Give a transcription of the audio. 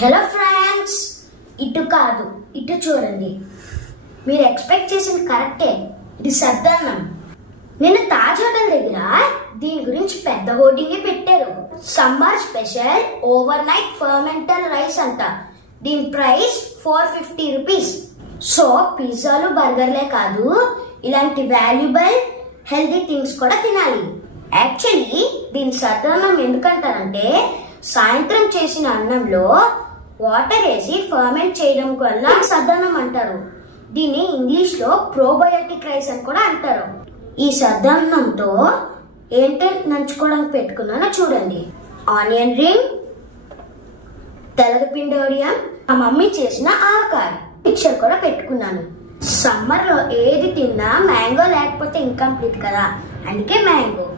Hello friends, ఇటు కాదు ఇటు చూడండి. మీరు ఎక్స్పెక్ట్ చేసింది కరెక్టే. ఇది సద్దన్నం. నిన్న తాజ్ హోటల్ దగ్గర దీని గురించి పెద్ద హోర్డింగే పెట్టారు. Summer special overnight fermented rice అంట. దీని ప్రైస్ 450 రూపీస్. సో పిజ్జాలు బర్గర్లే కాదు, ఇలాంటి వాల్యుబుల్ హెల్తీ థింగ్స్ కూడా తినాలి. యాక్చువల్లీ దీని సద్దన్నం ఎందుకంటారంటే, సాయంత్రం చేసిన అన్నంలో వాటర్ వేసి ఫర్మెంట్ చేయడం వల్ల సద్దన్నం అంటారు. దీన్ని ఇంగ్లీష్ లో ప్రోబయోటిక్ రైస్ అని కూడా అంటారు. ఈ సద్దన్నంతో ఏంటో నంచుకోవడానికి పెట్టుకున్నానో చూడండి. ఆనియన్ రింగ్, తెల్లపిండి వడియం, మా మమ్మీ చేసిన ఆవకాయ మిక్చర్ కూడా పెట్టుకున్నాను. సమ్మర్ లో ఏది తిన్నా మ్యాంగో లేకపోతే ఇన్కంప్లీట్ కదా, అందుకే మ్యాంగో.